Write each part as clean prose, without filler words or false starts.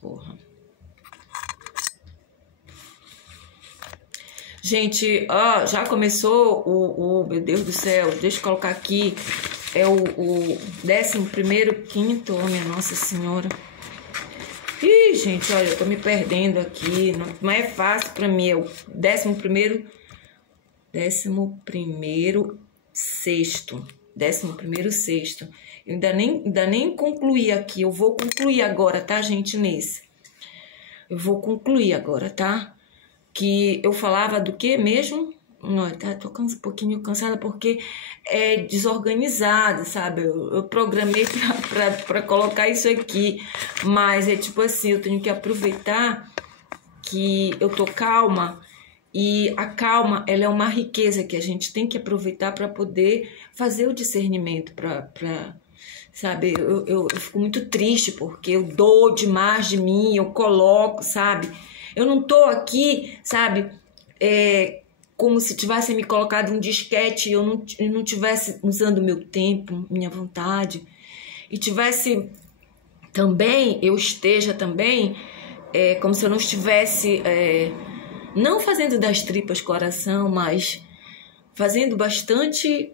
Porra. Gente, ó, já começou meu Deus do céu, deixa eu colocar aqui, é o 11º quinto, oh, minha Nossa Senhora. Ih, gente, olha, eu tô me perdendo aqui, não é fácil pra mim, é o 11º sexto. 11º sexto. Eu ainda nem concluí aqui, eu vou concluir agora, tá, gente, nesse. Eu vou concluir agora, tá? Que eu falava do que mesmo? Não, tá, tô um pouquinho cansada porque é desorganizado, sabe? Eu programei pra colocar isso aqui, mas é tipo assim, eu tenho que aproveitar que eu tô calma, e a calma, ela é uma riqueza que a gente tem que aproveitar para poder fazer o discernimento, sabe? Eu fico muito triste porque eu dou demais de mim, eu coloco, sabe? Eu não tô aqui, sabe, como se tivessem me colocado um disquete e eu não tivesse usando meu tempo, minha vontade, e tivesse também, eu esteja também, como se eu não estivesse, não fazendo das tripas coração, mas fazendo bastante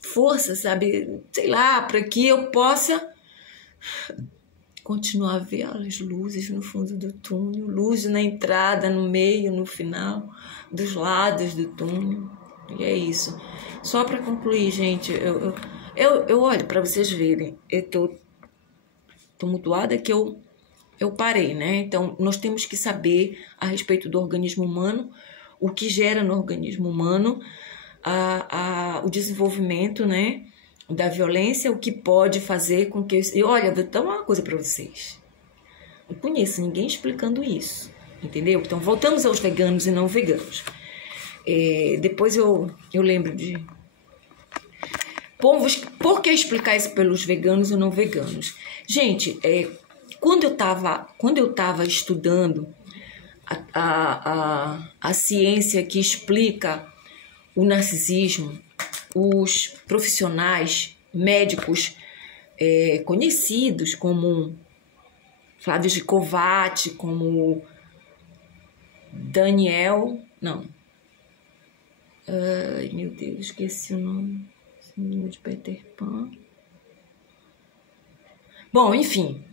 força, sabe, sei lá, para que eu possa continuar a ver as luzes no fundo do túnel, luz na entrada, no meio, no final, dos lados do túnel. E é isso. Só para concluir, gente, eu olho para vocês verem, eu tô mutuada que eu parei, né? Então, nós temos que saber a respeito do organismo humano, o que gera no organismo humano, o desenvolvimento, né, da violência, o que pode fazer com que... E olha, eu vou dar uma coisa para vocês. Não conheço ninguém explicando isso, entendeu? Então, voltamos aos veganos e não veganos. Depois eu lembro de... Por que explicar isso pelos veganos e não veganos? Gente, quando eu tava estudando a ciência que explica o narcisismo, os profissionais médicos conhecidos como Flávio Gicovati, como Daniel... Não. Ai, meu Deus, esqueci o nome. Síndrome de Peter Pan. Bom, enfim...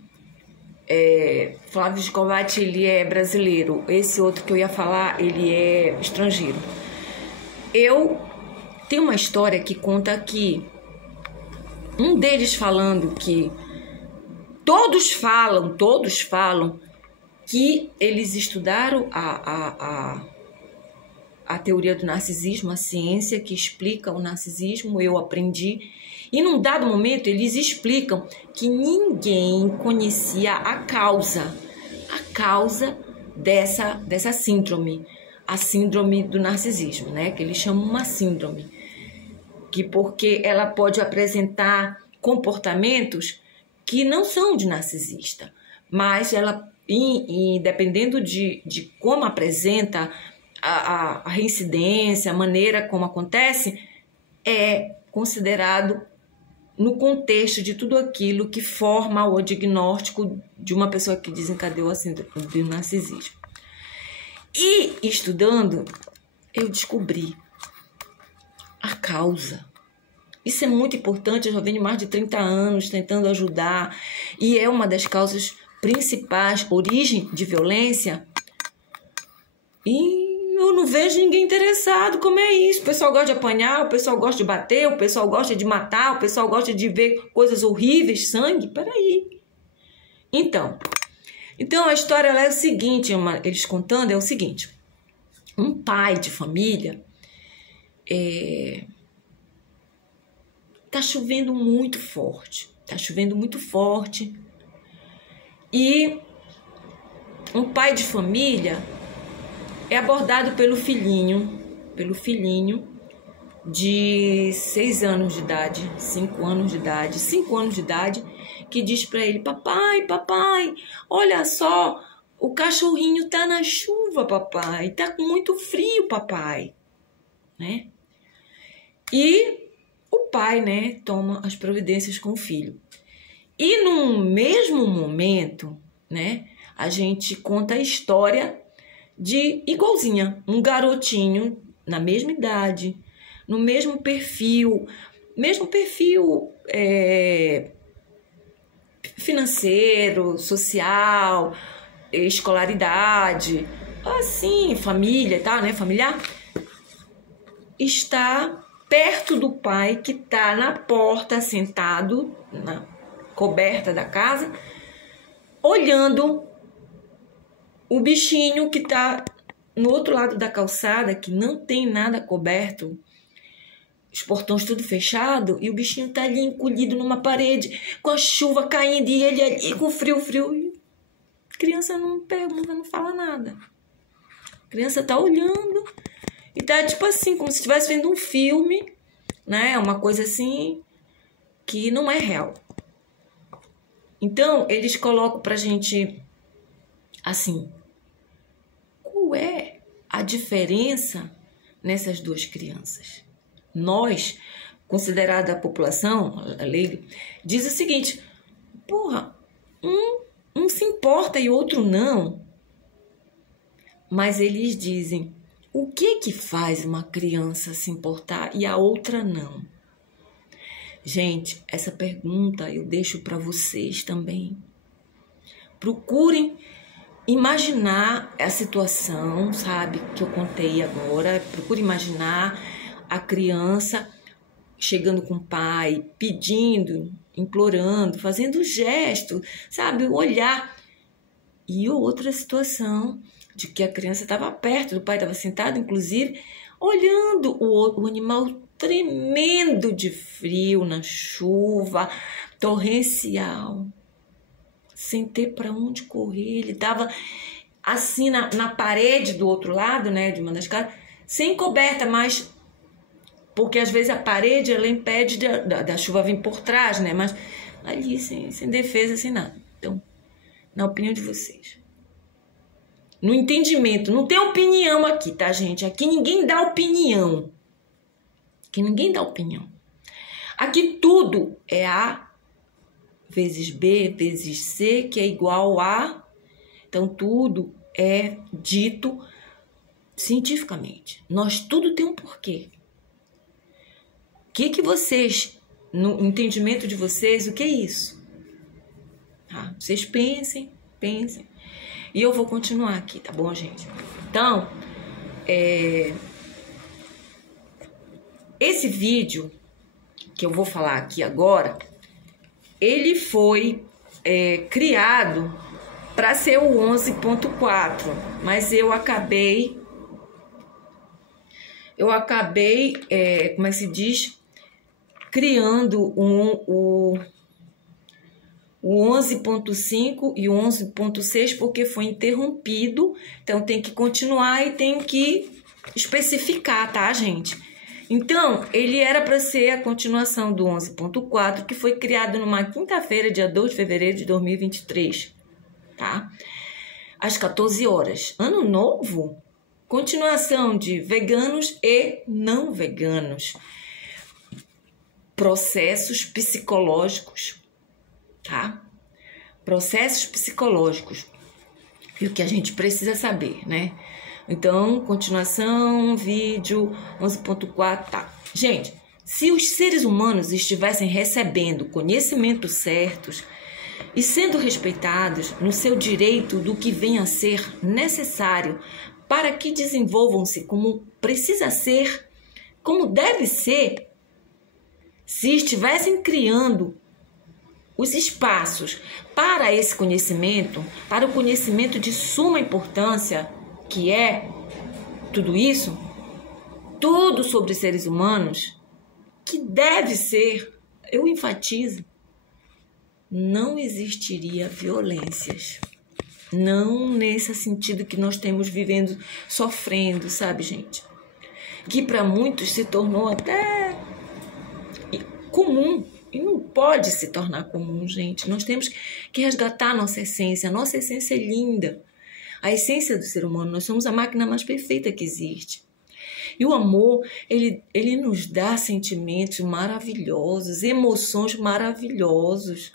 Flávio Gicovati, ele é brasileiro. Esse outro que eu ia falar, ele é estrangeiro. Eu tenho uma história que conta que um deles falando que todos falam que eles estudaram a teoria do narcisismo, a ciência que explica o narcisismo, eu aprendi. E num dado momento eles explicam que ninguém conhecia a causa dessa síndrome, a síndrome do narcisismo, né? Que eles chamam uma síndrome, que porque ela pode apresentar comportamentos que não são de narcisista, mas ela, dependendo de como apresenta a reincidência, a maneira como acontece, é considerado no contexto de tudo aquilo que forma o diagnóstico de uma pessoa que desencadeou a síndrome do narcisismo. E estudando, eu descobri a causa. Isso é muito importante, eu já venho mais de 30 anos tentando ajudar, e é uma das causas principais, origem de violência, e eu não vejo ninguém interessado. Como é isso? O pessoal gosta de apanhar, o pessoal gosta de bater, o pessoal gosta de matar, o pessoal gosta de ver coisas horríveis, sangue. Peraí. Então a história ela é o seguinte, eles contando, é o seguinte. Um pai de família, tá chovendo muito forte. E um pai de família é abordado pelo filhinho de 6 anos de idade, 5 anos de idade, que diz para ele: papai, olha só, o cachorrinho tá na chuva, papai, tá com muito frio, papai, né? E o pai, né, toma as providências com o filho. E no mesmo momento, né, a gente conta a história de igualzinha, um garotinho na mesma idade, no mesmo perfil financeiro, social, escolaridade, assim, família, tá, né, familiar, está perto do pai que está na porta, sentado na coberta da casa, olhando o bichinho que está no outro lado da calçada, que não tem nada coberto, os portões tudo fechado, e o bichinho tá ali encolhido numa parede, com a chuva caindo, e ele ali com frio. E a criança não pergunta, não fala nada. A criança tá olhando e tá tipo assim, como se estivesse vendo um filme, né? Uma coisa assim que não é real. Então, eles colocam pra gente assim, qual é a diferença nessas duas crianças? Nós, considerada a população, a lei, diz o seguinte, porra, um se importa e outro não. Mas eles dizem, o que faz uma criança se importar e a outra não? Gente, essa pergunta eu deixo para vocês também. Procurem imaginar a situação, sabe, que eu contei agora. Procure imaginar a criança chegando com o pai, pedindo, implorando, fazendo gesto, sabe, o olhar. E outra situação de que a criança estava perto do pai, estava sentado, inclusive, olhando o animal tremendo de frio na chuva torrencial, sem ter para onde correr. Ele estava assim na parede do outro lado, né, de uma das casas, sem coberta, mas porque às vezes a parede ela impede da chuva vir por trás, né? Mas ali sem defesa, sem nada. Então, na opinião de vocês, no entendimento, não tem opinião aqui, tá, gente? Aqui ninguém dá opinião. Aqui ninguém dá opinião. Aqui tudo é A vezes B vezes C, que é igual a... Então, tudo é dito cientificamente. Nós tudo tem um porquê. O que vocês, no entendimento de vocês, o que é isso? Tá? Vocês pensem. E eu vou continuar aqui, tá bom, gente? Então, esse vídeo que eu vou falar aqui agora, ele foi criado para ser o 11.4, mas eu acabei, como é que se diz? Criando o 11.5 e o 11.6 porque foi interrompido, então tem que continuar e tem que especificar, tá, gente? Então, ele era para ser a continuação do 11.4, que foi criado numa quinta-feira, dia 2 de fevereiro de 2023, tá? Às 14 horas. Ano novo? Continuação de veganos e não veganos. Processos psicológicos, tá? Processos psicológicos. E o que a gente precisa saber, né? Então, continuação, vídeo 11.4, tá. Gente, se os seres humanos estivessem recebendo conhecimentos certos e sendo respeitados no seu direito do que venha a ser necessário para que desenvolvam-se como precisa ser, como deve ser, se estivessem criando os espaços para esse conhecimento, para o conhecimento de suma importância, que é tudo isso, tudo sobre seres humanos, que deve ser, eu enfatizo, não existiria violências. Não nesse sentido que nós temos vivendo, sofrendo, sabe, gente? Que para muitos se tornou até comum. E não pode se tornar comum, gente. Nós temos que resgatar a nossa essência. A nossa essência é linda. A essência do ser humano. Nós somos a máquina mais perfeita que existe. E o amor, ele nos dá sentimentos maravilhosos, emoções maravilhosos.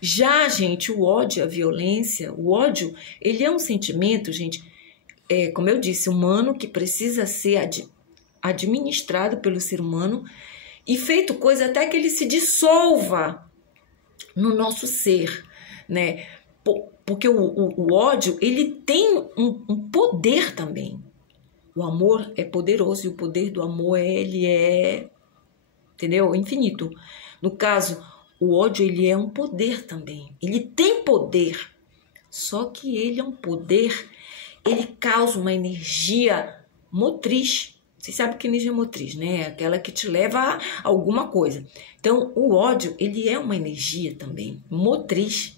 Já, gente, o ódio, a violência, o ódio, ele é um sentimento, gente, como eu disse, humano, que precisa ser administrado pelo ser humano e feito coisa até que ele se dissolva no nosso ser, né? Porque o ódio, ele tem um poder também. O amor é poderoso e o poder do amor, ele é, entendeu? Infinito. No caso, o ódio, ele é um poder também. Ele tem poder. Só que ele é um poder, ele causa uma energia motriz. Você sabe que energia motriz, né? Aquela que te leva a alguma coisa. Então, o ódio, ele é uma energia também, motriz.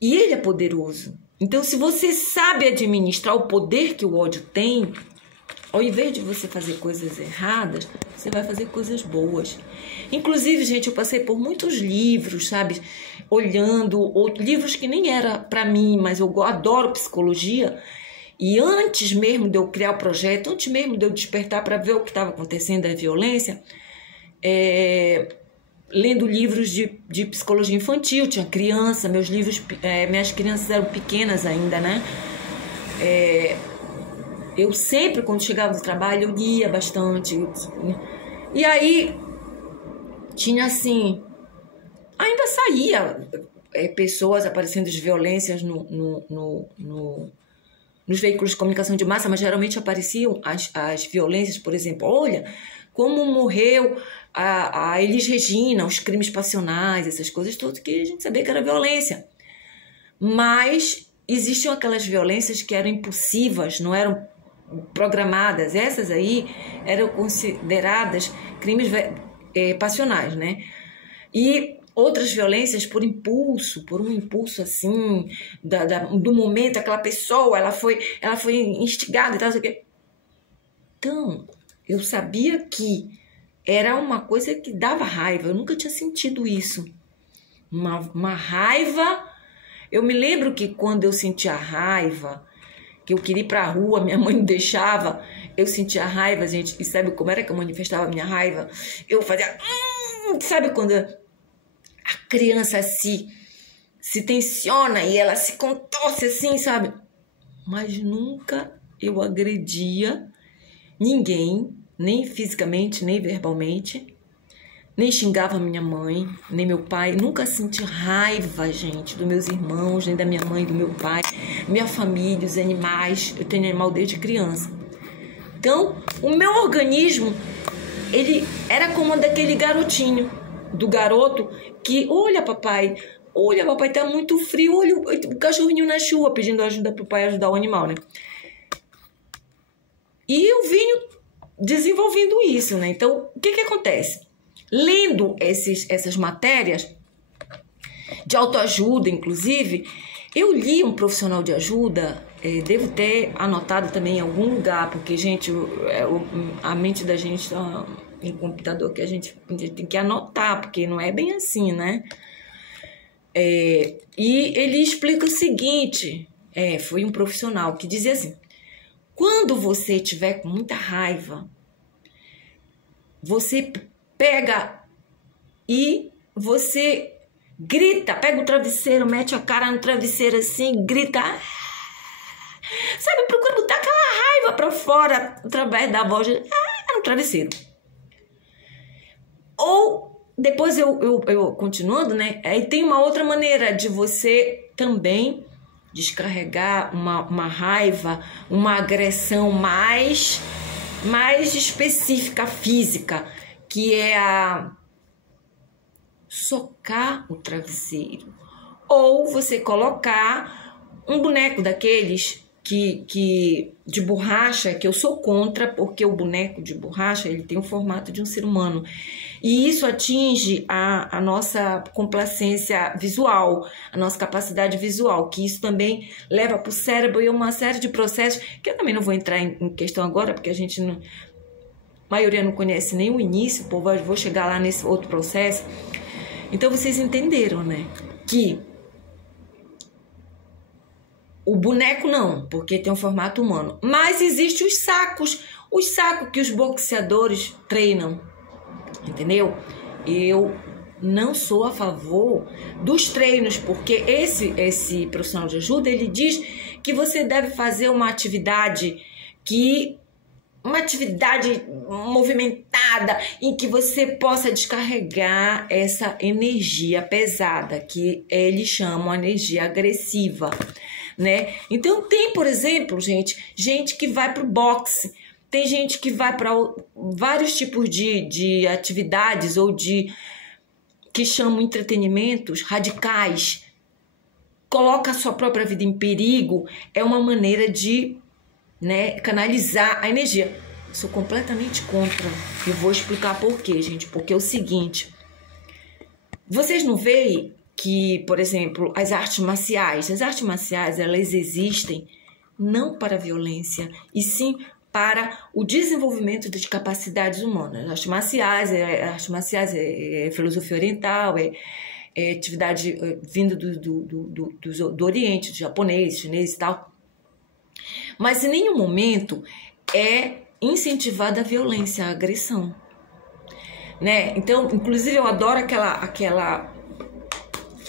E ele é poderoso. Então, se você sabe administrar o poder que o ódio tem, ao invés de você fazer coisas erradas, você vai fazer coisas boas. Inclusive, gente, eu passei por muitos livros, sabe? Olhando, livros que nem era para mim, mas eu adoro psicologia. E antes mesmo de eu criar o projeto, antes mesmo de eu despertar para ver o que estava acontecendo da violência, lendo livros de psicologia infantil, tinha criança, minhas crianças eram pequenas ainda, né? Eu sempre, quando chegava do trabalho, eu lia bastante. E aí, tinha assim, ainda saía pessoas aparecendo de violências nos veículos de comunicação de massa, mas geralmente apareciam as violências, por exemplo, olha como morreu a Elis Regina, os crimes passionais, essas coisas todas que a gente sabia que era violência. Mas existiam aquelas violências que eram impulsivas, não eram programadas. Essas aí eram consideradas crimes passionais, né? E outras violências por um impulso assim, do momento, aquela pessoa, ela foi instigada e tal, assim. Então, eu sabia que era uma coisa que dava raiva, eu nunca tinha sentido isso. Uma raiva. Eu me lembro que quando eu sentia raiva, que eu queria ir pra rua, minha mãe não deixava, eu sentia raiva, gente, e sabe como era que eu manifestava a minha raiva? Eu fazia, sabe quando a criança se tensiona e ela se contorce assim, sabe? Mas nunca eu agredia ninguém, nem fisicamente, nem verbalmente, nem xingava minha mãe, nem meu pai. Nunca senti raiva, gente, dos meus irmãos, nem da minha mãe, do meu pai, minha família, os animais. Eu tenho animal desde criança. Então, o meu organismo, ele era como daquele garotinho, do garoto que, olha papai, tá muito frio, olha o cachorrinho na chuva, pedindo ajuda pro pai ajudar o animal, né? E eu venho desenvolvendo isso, né? Então, o que acontece? Lendo essas matérias de autoajuda, inclusive, eu li um profissional de ajuda, devo ter anotado também em algum lugar, porque, gente, a mente da gente tá em computador que a gente tem que anotar, porque não é bem assim, né? E ele explica o seguinte, foi um profissional que dizia assim, quando você estiver com muita raiva, você pega e você grita, pega o travesseiro, mete a cara no travesseiro assim, grita, sabe, procura botar aquela raiva pra fora através da voz no travesseiro. Ou depois eu continuando, né? Aí tem uma outra maneira de você também descarregar uma raiva, uma agressão mais específica, física, que é a socar o travesseiro. Ou você colocar um boneco daqueles de borracha, que eu sou contra, porque o boneco de borracha ele tem o formato de um ser humano. E isso atinge a nossa complacência visual, a nossa capacidade visual, que isso também leva para o cérebro e uma série de processos, que eu também não vou entrar em questão agora, porque a maioria não conhece nem o início, vou chegar lá nesse outro processo. Então vocês entenderam, né? Que o boneco não, porque tem um formato humano. Mas existem os sacos que os boxeadores treinam, entendeu? Eu não sou a favor dos treinos, porque esse profissional de ajuda, ele diz que você deve fazer uma atividade movimentada em que você possa descarregar essa energia pesada, que eles chamam energia agressiva, né? Então tem, por exemplo, gente que vai pro boxe, tem gente que vai para vários tipos de atividades ou que chamam entretenimentos radicais, coloca a sua própria vida em perigo, é uma maneira de, né, canalizar a energia. Sou completamente contra. Eu vou explicar por quê, gente. Porque é o seguinte, vocês não veem que, por exemplo, as artes marciais, elas existem não para a violência, e sim para o desenvolvimento de capacidades humanas. Artes marciais é filosofia oriental, é atividade vinda do Oriente, do japonês, chinês e tal. Mas em nenhum momento é incentivada a violência, a agressão, né? Então, inclusive, eu adoro aquela...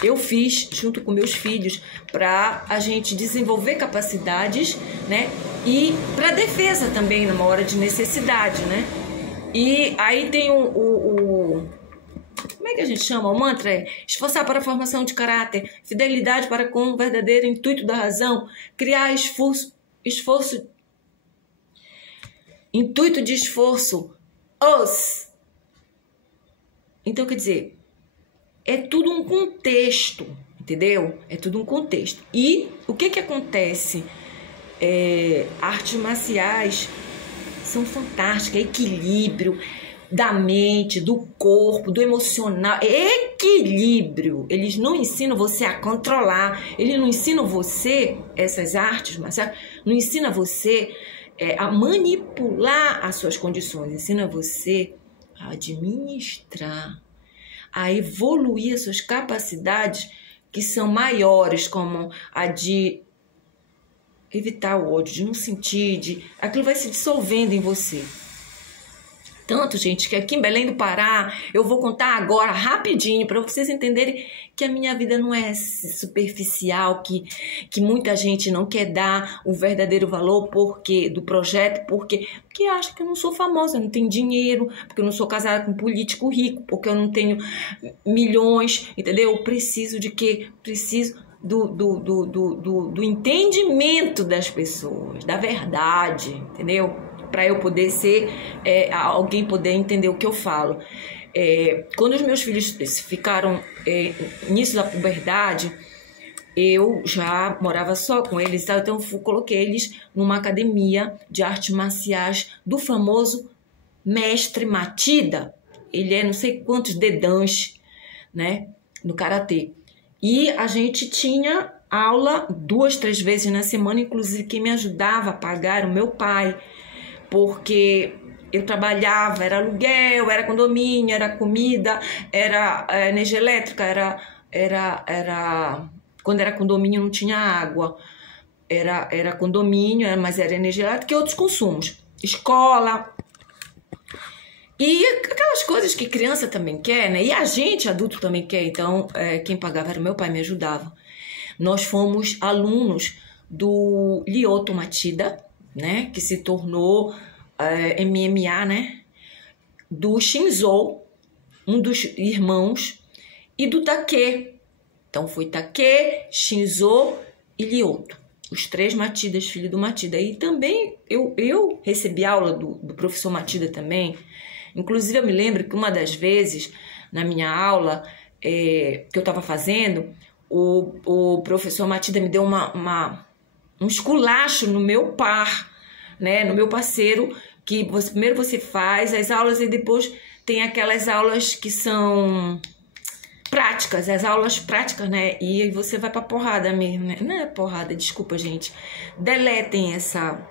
Eu fiz junto com meus filhos para a gente desenvolver capacidades, né? E para defesa também, numa hora de necessidade, né? E aí tem como é que a gente chama? O mantra é esforçar para a formação de caráter, fidelidade para com o verdadeiro intuito da razão, criar intuito de esforço, Então, quer dizer, é tudo um contexto, entendeu? É tudo um contexto. E o que acontece? Artes marciais são fantásticas, equilíbrio da mente, do corpo, do emocional, equilíbrio. Eles não ensinam você a controlar, eles não ensinam você, essas artes marciais, não ensinam você a manipular as suas condições, ensina você a administrar, a evoluir as suas capacidades que são maiores, como a de evitar o ódio, de não sentir, aquilo vai se dissolvendo em você. Tanto, gente, que aqui em Belém do Pará, eu vou contar agora rapidinho para vocês entenderem que a minha vida não é superficial, que muita gente não quer dar o verdadeiro valor do projeto, porque acha que eu não sou famosa, eu não tenho dinheiro, porque eu não sou casada com um político rico, porque eu não tenho milhões, entendeu? Eu preciso de quê? Preciso do entendimento das pessoas, da verdade, entendeu? Para eu poder ser, alguém poder entender o que eu falo. Quando os meus filhos ficaram início da puberdade, eu já morava só com eles, tá? Então eu coloquei eles numa academia de artes marciais do famoso mestre Matida. Ele é não sei quantos dedãs, né, no karatê. E a gente tinha aula 2, 3 vezes na semana, inclusive quem me ajudava a pagar era o meu pai, porque eu trabalhava, era aluguel, era condomínio, era comida, era energia elétrica, era quando era condomínio não tinha água, era condomínio, mas era energia elétrica e outros consumos, escola, e aquelas coisas que criança também quer, né? E a gente, adulto, também quer. Então, quem pagava era meu pai, me ajudava. Nós fomos alunos do Lyoto Matida, né? Que se tornou MMA, né? Do Shinzo, um dos irmãos, e do Take. Então, foi Take, Shinzo e Lyoto. Os 3 Matidas, filho do Matida. E também eu recebi aula do professor Matida também. Inclusive, eu me lembro que uma das vezes, na minha aula que eu estava fazendo, o professor Matida me deu um esculacho no meu par, né, no meu parceiro, que primeiro você faz as aulas e depois tem aquelas aulas que são práticas, as aulas práticas, né, e aí você vai pra porrada mesmo, né? Não é porrada, desculpa, gente. Deletem essa...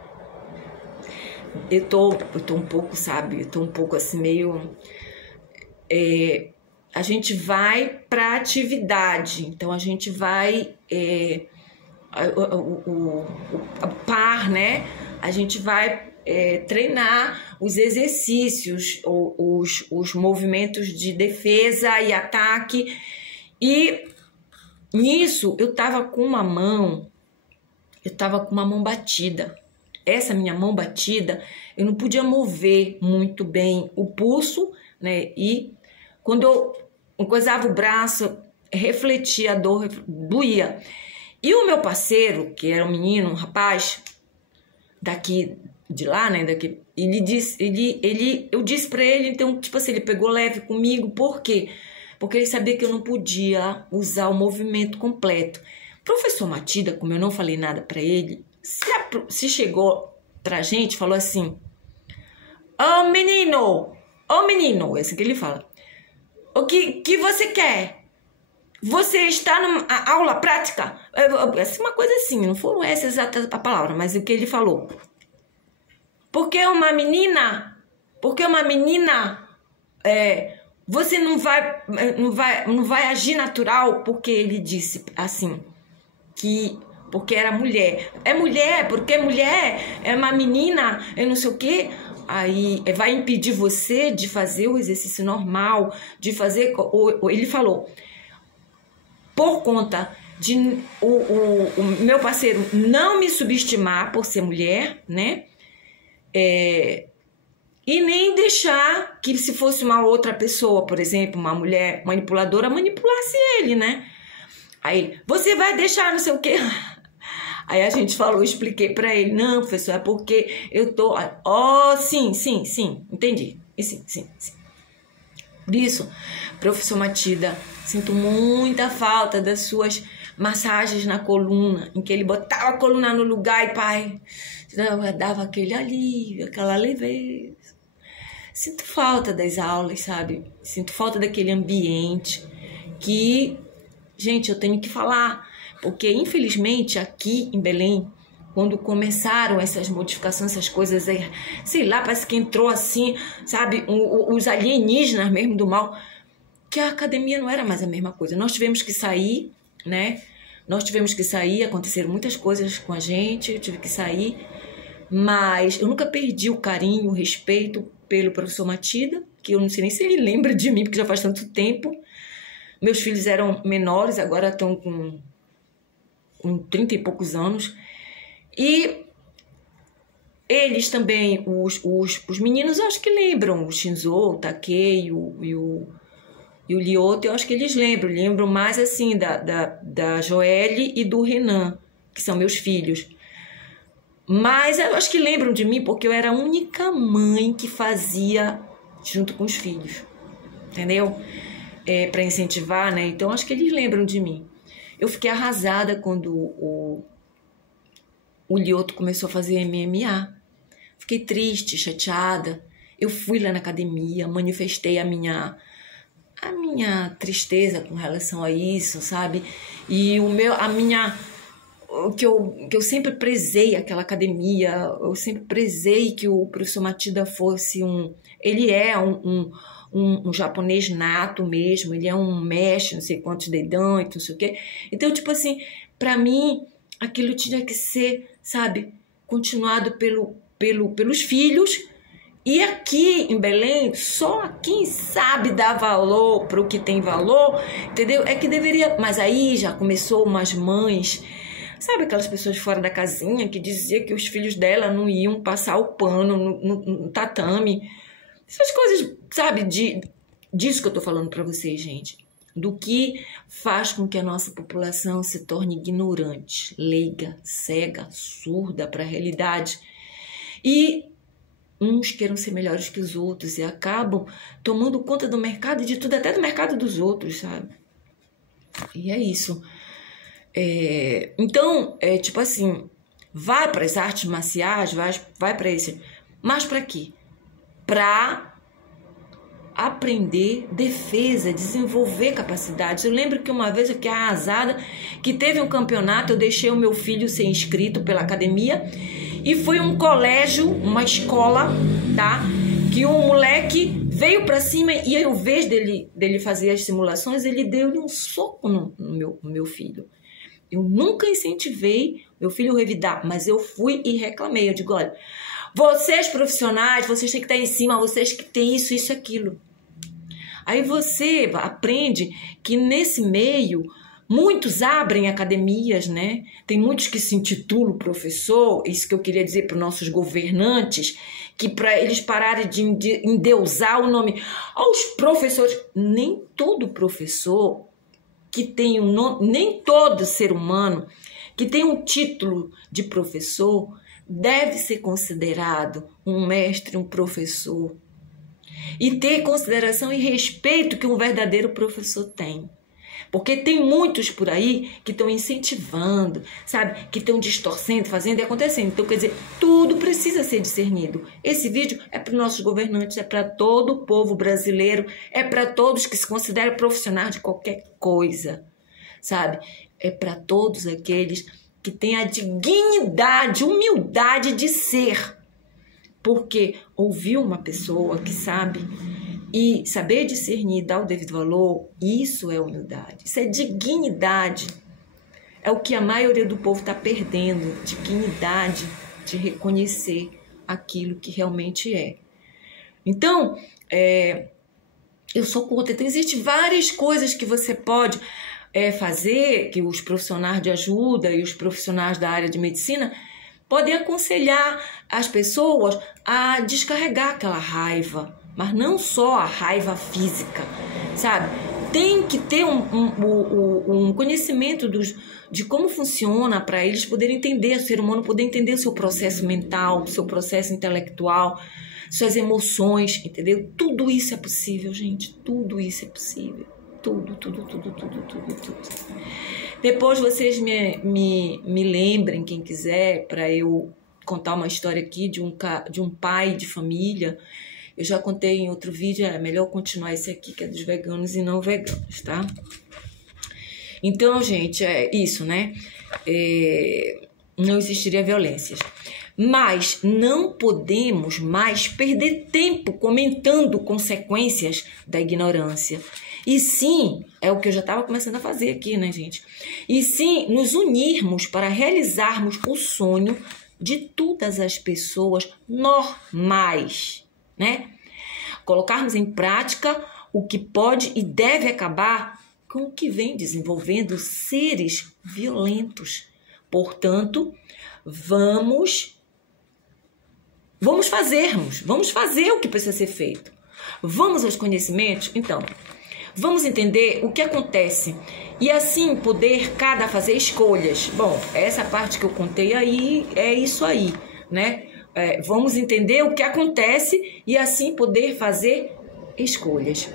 Eu tô um pouco, sabe? Eu tô um pouco assim, meio... a gente vai pra atividade. Então, a gente vai... a par, né? A gente vai treinar os exercícios, os movimentos de defesa e ataque. E nisso eu estava com uma mão batida. Essa minha mão batida, eu não podia mover muito bem o pulso, né? E quando eu coisava o braço, refletia a dor, doía. E o meu parceiro, que era um menino, um rapaz daqui de lá, né, daqui, eu disse pra ele, então, tipo assim, ele pegou leve comigo, por quê? Porque ele sabia que eu não podia usar o movimento completo. O professor Matilda, como eu não falei nada pra ele, se chegou pra gente, falou assim, ô menino, é assim que ele fala, o que você quer? Você está numa aula prática? Uma coisa assim, não foi essa exata a palavra, mas o que ele falou. Porque uma menina, você não vai agir natural, porque ele disse assim, porque era mulher. É mulher, porque mulher é uma menina, é não sei o quê. Aí vai impedir você de fazer o exercício normal, de fazer... Ele falou, por conta de o meu parceiro não me subestimar por ser mulher, né? E nem deixar que, se fosse uma outra pessoa, por exemplo, uma mulher manipuladora, manipulasse ele, né? Aí, você vai deixar não sei o quê. Aí a gente falou, expliquei pra ele, não, professor, é porque eu tô... sim, entendi. E sim. Por isso, professor Matilda, sinto muita falta das suas massagens na coluna, em que ele botava a coluna no lugar e, pai, dava aquele alívio, aquela leveza. Sinto falta das aulas, sabe? Sinto falta daquele ambiente que, gente, eu tenho que falar, porque infelizmente aqui em Belém, quando começaram essas modificações, essas coisas, sei lá, parece que entrou assim, sabe, os alienígenas mesmo do mal, que a academia não era mais a mesma coisa. Nós tivemos que sair, né? Aconteceram muitas coisas com a gente, eu tive que sair, mas eu nunca perdi o carinho, o respeito pelo professor Matilda, que eu não sei nem se ele lembra de mim, porque já faz tanto tempo. Meus filhos eram menores, agora estão com 30 e poucos anos. E eles também, os meninos, eu acho que lembram, o Shinzo, o Takei e o Lyoto, eu acho que eles lembram mais assim da Joelle e do Renan, que são meus filhos. Mas eu acho que lembram de mim porque eu era a única mãe que fazia junto com os filhos, entendeu? Para incentivar, né? Então acho que eles lembram de mim. Eu fiquei arrasada quando o Lyoto começou a fazer MMA. Fiquei triste, chateada. Eu fui lá na academia, manifestei a minha tristeza com relação a isso, sabe? E que eu sempre prezei aquela academia, eu sempre prezei que o professor Matilda fosse ele é um japonês nato mesmo, ele é um mestre, não sei quantos dedão e não sei o quê. Então, tipo assim, pra mim, aquilo tinha que ser, sabe, continuado pelos filhos. E aqui em Belém, só quem sabe dar valor para o que tem valor, entendeu? É que deveria... Mas aí já começou umas mães, sabe aquelas pessoas fora da casinha que diziam que os filhos dela não iam passar o pano no tatame. Essas coisas, sabe, disso que eu tô falando para vocês, gente. Do que faz com que a nossa população se torne ignorante, leiga, cega, surda para a realidade. E uns queiram ser melhores que os outros e acabam tomando conta do mercado e de tudo, até do mercado dos outros, sabe? E é isso. Então, tipo assim, vai para as artes marciais, vai para esse... Mas para quê? Para aprender defesa, desenvolver capacidades. Eu lembro que uma vez eu fiquei arrasada, que teve um campeonato, eu deixei o meu filho ser inscrito pela academia, e foi um colégio, uma escola, tá? Que um moleque veio pra cima e ao invés dele fazer as simulações, ele deu-lhe um soco no meu filho. Eu nunca incentivei meu filho a revidar, mas eu fui e reclamei. Eu digo, olha, Vocês profissionais, vocês têm que estar em cima, vocês têm que ter isso, isso, aquilo. Aí você aprende que nesse meio, muitos abrem academias, né? Tem muitos que se intitulam professor, isso que eu queria dizer para os nossos governantes, que para eles pararem de endeusar o nome aos professores. Nem todo professor que tem um nome, nem todo ser humano que tem um título de professor deve ser considerado um mestre, um professor. E ter consideração e respeito que um verdadeiro professor tem. Porque tem muitos por aí que estão incentivando, sabe? Que estão distorcendo, fazendo e acontecendo. Então, quer dizer, tudo precisa ser discernido. Esse vídeo é para os nossos governantes, é para todo o povo brasileiro, é para todos que se consideram profissionais de qualquer coisa, sabe? É para todos aqueles que têm a dignidade, humildade de ser. Porque ouvir uma pessoa que sabe e saber discernir, dar o devido valor, isso é humildade, isso é dignidade. É o que a maioria do povo está perdendo, dignidade de reconhecer aquilo que realmente é. Então, eu sou contra. Então, existem várias coisas que você pode fazer, que os profissionais de ajuda e os profissionais da área de medicina podem aconselhar as pessoas a descarregar aquela raiva, mas não só a raiva física, sabe? Tem que ter um conhecimento de como funciona para eles poderem entender, o ser humano poder entender o seu processo mental, o seu processo intelectual, suas emoções, entendeu? Tudo isso é possível, gente. Tudo isso é possível. Tudo. Depois vocês me lembrem, quem quiser, para eu contar uma história aqui de um pai de família. Eu já contei em outro vídeo, é melhor continuar esse aqui, que é dos veganos e não veganos, tá? Então, gente, é isso, né? Não existiria violências. Mas não podemos mais perder tempo comentando consequências da ignorância. E sim, é o que eu já estava começando a fazer aqui, né, gente? E sim, nos unirmos para realizarmos o sonho de todas as pessoas normais, né? Colocarmos em prática o que pode e deve acabar com o que vem desenvolvendo seres violentos. Portanto, vamos fazer o que precisa ser feito. Vamos aos conhecimentos? Então, vamos entender o que acontece e assim poder cada fazer escolhas. Bom, essa parte que eu contei aí é isso aí, né? Vamos entender o que acontece e assim poder fazer escolhas.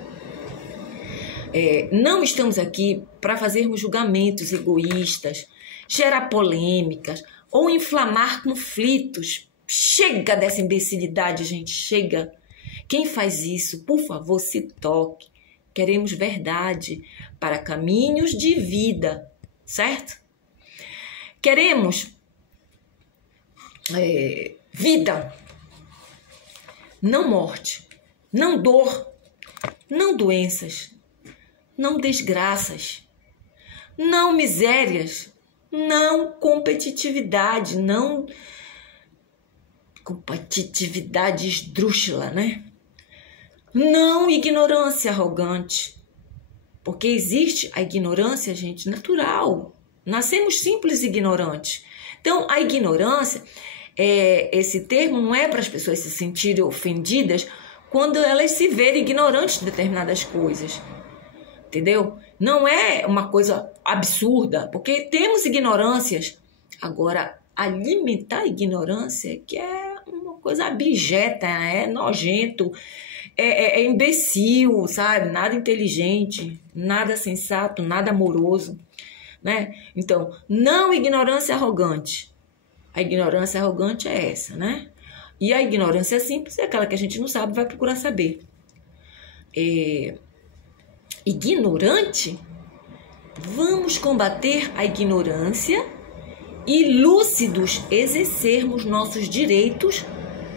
Não estamos aqui para fazermos julgamentos egoístas, gerar polêmicas ou inflamar conflitos. Chega dessa imbecilidade, gente, chega. Quem faz isso, por favor, se toque. Queremos verdade para caminhos de vida, certo? Queremos vida, não morte, não dor, não doenças, não desgraças, não misérias, não competitividade, não competitividade esdrúxula, né? Não ignorância arrogante, porque existe a ignorância, gente, natural. Nascemos simples ignorantes. Então, a ignorância, esse termo não é para as pessoas se sentirem ofendidas quando elas se verem ignorantes de determinadas coisas, entendeu? Não é uma coisa absurda, porque temos ignorâncias. Agora, alimentar a ignorância, que é uma coisa abjeta, é nojento, é imbecil, sabe? Nada inteligente, nada sensato, nada amoroso, né? Então, não ignorância arrogante. A ignorância arrogante é essa, né? E a ignorância simples é aquela que a gente não sabe, vai procurar saber. Ignorante? Vamos combater a ignorância e lúcidos exercermos nossos direitos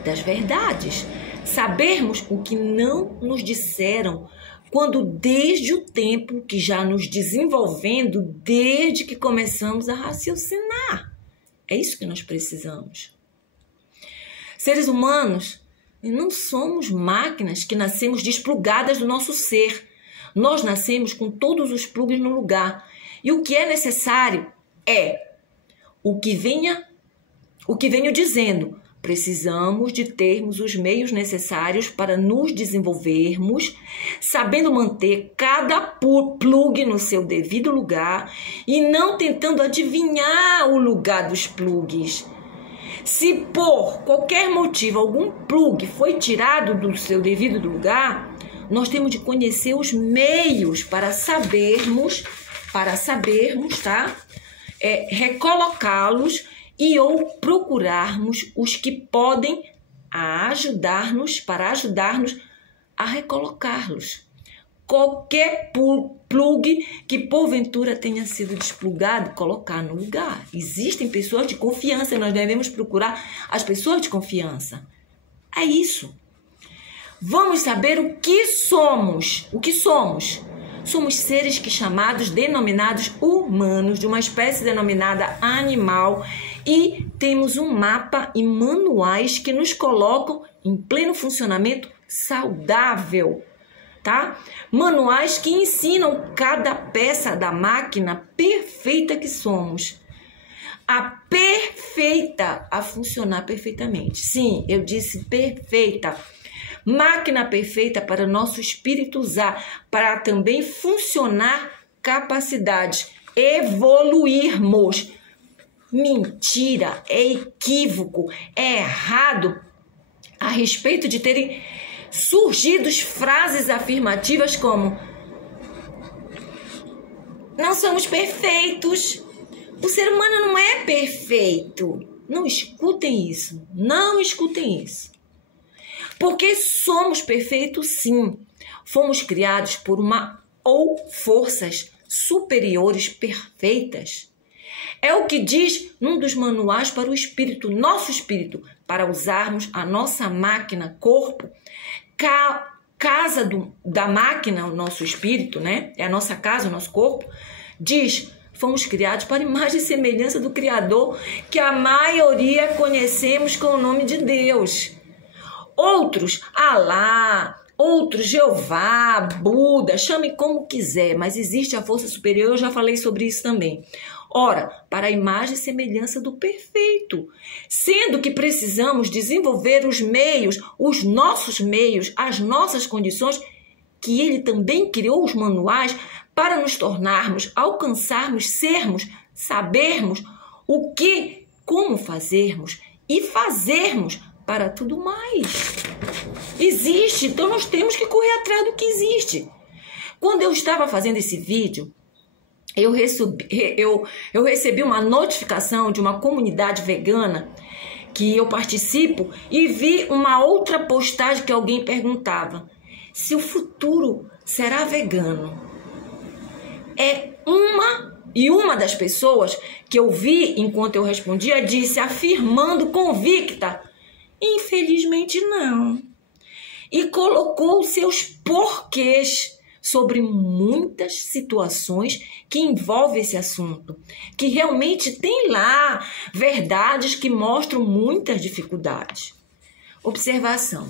das verdades. Sabermos o que não nos disseram quando desde o tempo que já nos desenvolvendo, desde que começamos a raciocinar. É isso que nós precisamos. Seres humanos, não somos máquinas que nascemos desplugadas do nosso ser. Nós nascemos com todos os plugs no lugar. E o que é necessário é o que venho dizendo. Precisamos de termos os meios necessários para nos desenvolvermos, sabendo manter cada plug no seu devido lugar e não tentando adivinhar o lugar dos plugs. Se por qualquer motivo algum plug foi tirado do seu devido lugar, nós temos de conhecer os meios para sabermos, tá? Recolocá-los e ou procurarmos os que podem ajudarmos a recolocá-los. Qualquer plug que porventura tenha sido desplugado, colocar no lugar. Existem pessoas de confiança, nós devemos procurar as pessoas de confiança. É isso. Vamos saber o que somos. O que somos? Somos seres denominados humanos, de uma espécie denominada animal, e temos um mapa e manuais que nos colocam em pleno funcionamento saudável, tá? Manuais que ensinam cada peça da máquina perfeita que somos. A funcionar perfeitamente. Sim, eu disse perfeita. Máquina perfeita para nosso espírito usar, para também funcionar capacidades, evoluirmos. Mentira, é equívoco, é errado a respeito de terem surgido frases afirmativas como: não somos perfeitos, o ser humano não é perfeito. Não escutem isso, não escutem isso. Porque somos perfeitos, sim. Fomos criados por forças superiores perfeitas. É o que diz num dos manuais para o espírito, nosso espírito, para usarmos a nossa máquina, corpo, casa da máquina, o nosso espírito, né? É a nossa casa, o nosso corpo. Diz: fomos criados para a imagem e semelhança do Criador, que a maioria conhecemos com o nome de Deus. Outros, Alá, outros, Jeová, Buda, chame como quiser, mas existe a força superior, eu já falei sobre isso também. Ora, para a imagem e semelhança do perfeito, sendo que precisamos desenvolver os meios, os nossos meios, as nossas condições, que ele também criou os manuais para nos tornarmos, alcançarmos, sermos, sabermos o que, como fazermos e fazermos para tudo mais. Existe, então nós temos que correr atrás do que existe. Quando eu estava fazendo esse vídeo, eu recebi uma notificação de uma comunidade vegana que eu participo e vi uma outra postagem que alguém perguntava se o futuro será vegano. Uma das pessoas que eu vi enquanto eu respondia disse, afirmando convicta: infelizmente não. E colocou seus porquês sobre muitas situações que envolvem esse assunto, que realmente tem lá verdades que mostram muitas dificuldades. Observação: